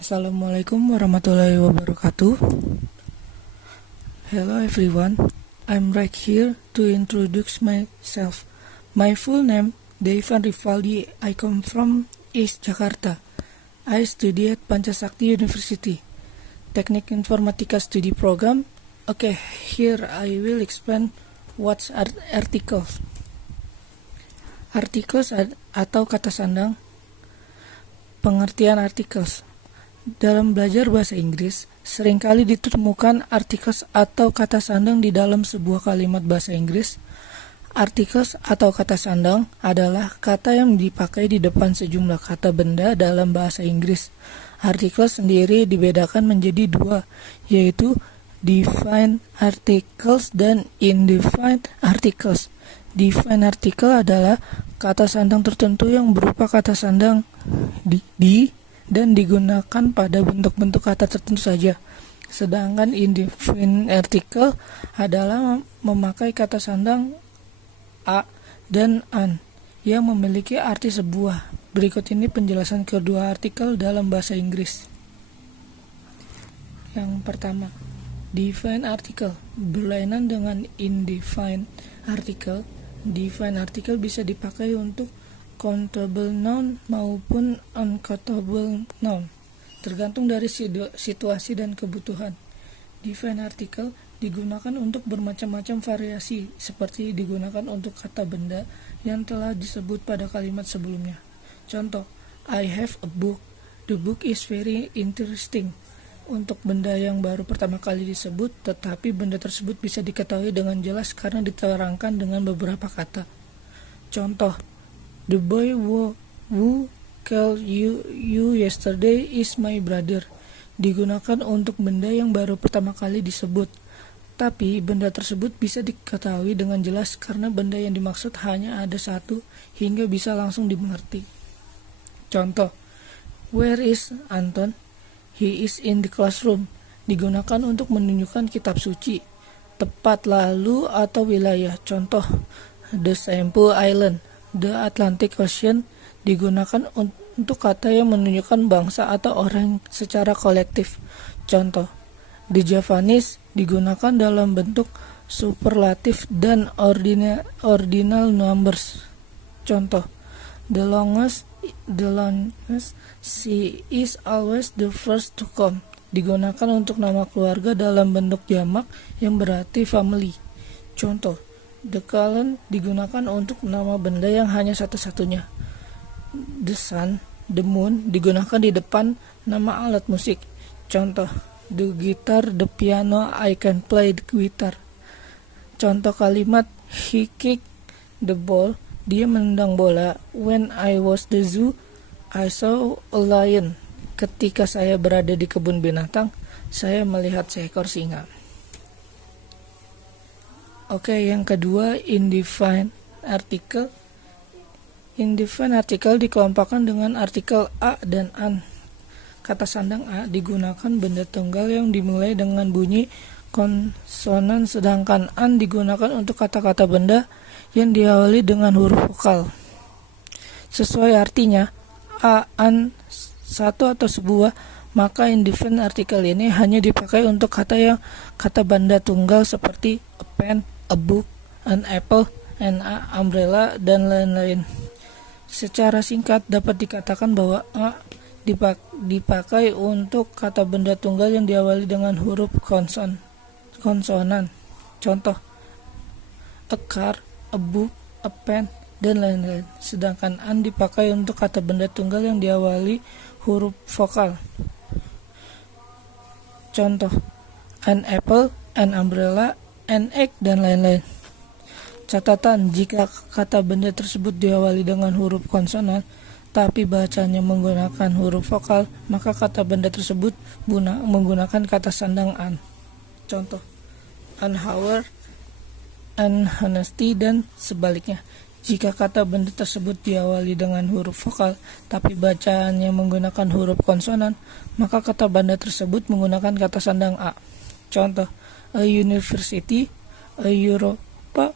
Assalamualaikum warahmatullahi wabarakatuh. Hello everyone, I'm right here to introduce myself. My full name, Devan Rivaldi. I come from East Jakarta. I study at Pancasakti University, Teknik Informatika Study Program. Okay, here I will explain what's articles. Articles atau kata sandang. Pengertian articles. Dalam belajar bahasa Inggris, seringkali ditemukan articles atau kata sandang di dalam sebuah kalimat bahasa Inggris. Articles atau kata sandang adalah kata yang dipakai di depan sejumlah kata benda dalam bahasa Inggris. Articles sendiri dibedakan menjadi dua, yaitu defined articles dan indefined articles. Defined article adalah kata sandang tertentu yang berupa kata sandang di dan digunakan pada bentuk-bentuk kata tertentu saja. Sedangkan indefinite article adalah memakai kata sandang a dan an yang memiliki arti sebuah. Berikut ini penjelasan kedua artikel dalam bahasa Inggris. Yang pertama, definite article berlainan dengan indefinite article. Definite article bisa dipakai untuk countable noun maupun uncountable noun, tergantung dari situasi dan kebutuhan. Definite article digunakan untuk bermacam-macam variasi, seperti digunakan untuk kata benda yang telah disebut pada kalimat sebelumnya. Contoh, I have a book. The book is very interesting. Untuk benda yang baru pertama kali disebut, tetapi benda tersebut bisa diketahui dengan jelas karena diterangkan dengan beberapa kata. Contoh, the boy who called you yesterday is my brother. Digunakan untuk benda yang baru pertama kali disebut, tapi benda tersebut bisa diketahui dengan jelas karena benda yang dimaksud hanya ada satu hingga bisa langsung dimengerti. Contoh, where is Anton? He is in the classroom. Digunakan untuk menunjukkan kitab suci, tepat, lalu, atau wilayah. Contoh, the Sampu Island. The Atlantic Ocean digunakan untuk kata yang menunjukkan bangsa atau orang secara kolektif. Contoh, the Javanese digunakan dalam bentuk superlatif dan ordinal numbers. Contoh, the longest she is always the first to come. Digunakan untuk nama keluarga dalam bentuk jamak yang berarti family. Contoh, the calendar digunakan untuk nama benda yang hanya satu-satunya. The sun, the moon digunakan di depan nama alat musik. Contoh, the guitar, the piano, I can play the guitar. Contoh kalimat, he kicked the ball, dia menendang bola. When I was the zoo, I saw a lion. Ketika saya berada di kebun binatang, saya melihat seekor singa. Oke, yang kedua, indefinite article. Indefinite article dikelompokkan dengan artikel a dan an. Kata sandang a digunakan benda tunggal yang dimulai dengan bunyi konsonan, sedangkan an digunakan untuk kata-kata benda yang diawali dengan huruf vokal. Sesuai artinya, a, an, satu atau sebuah, maka indefinite article ini hanya dipakai untuk kata benda tunggal seperti a pen, a book, an apple, an umbrella, dan lain-lain. Secara singkat dapat dikatakan bahwa a dipakai untuk kata benda tunggal yang diawali dengan huruf konsonan. Contoh, a car, a book, a pen, dan lain-lain. Sedangkan an dipakai untuk kata benda tunggal yang diawali huruf vokal. Contoh, an apple, an umbrella, an egg, dan lain-lain. Catatan, jika kata benda tersebut diawali dengan huruf konsonan, tapi bacanya menggunakan huruf vokal, maka kata benda tersebut menggunakan kata sandang an. Contoh, an hour, an honesty, dan sebaliknya. Jika kata benda tersebut diawali dengan huruf vokal, tapi bacaannya menggunakan huruf konsonan, maka kata benda tersebut menggunakan kata sandang a. Contoh, a university, a Europa.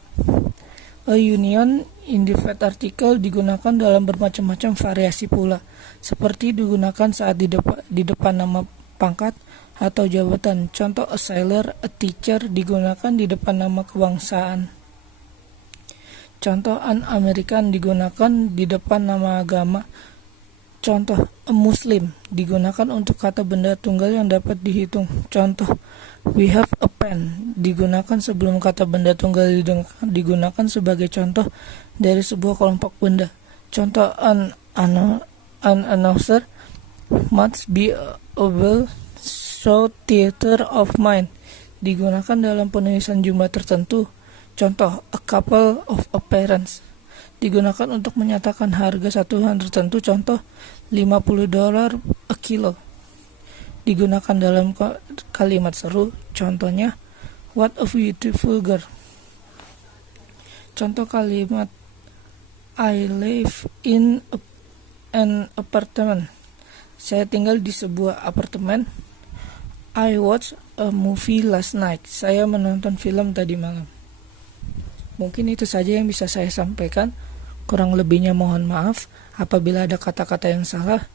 A union indefinite article digunakan dalam bermacam-macam variasi pula, seperti digunakan saat di depan nama pangkat atau jabatan. Contoh, a sailor, a teacher digunakan di depan nama kebangsaan. Contoh, an American digunakan di depan nama agama. Contoh, a Muslim digunakan untuk kata benda tunggal yang dapat dihitung. Contoh, we have a pen digunakan sebelum kata benda tunggal digunakan sebagai contoh dari sebuah kelompok benda. Contoh, an announcer must be able show theater of mind digunakan dalam penulisan jumlah tertentu. Contoh, a couple of appearance digunakan untuk menyatakan harga satuan tertentu. Contoh, $50 a kilo digunakan dalam kalimat seru. Contohnya, what a beautiful girl. Contoh kalimat, I live in an apartment. Saya tinggal di sebuah apartemen. I watched a movie last night. Saya menonton film tadi malam. Mungkin itu saja yang bisa saya sampaikan. Kurang lebihnya mohon maaf apabila ada kata-kata yang salah.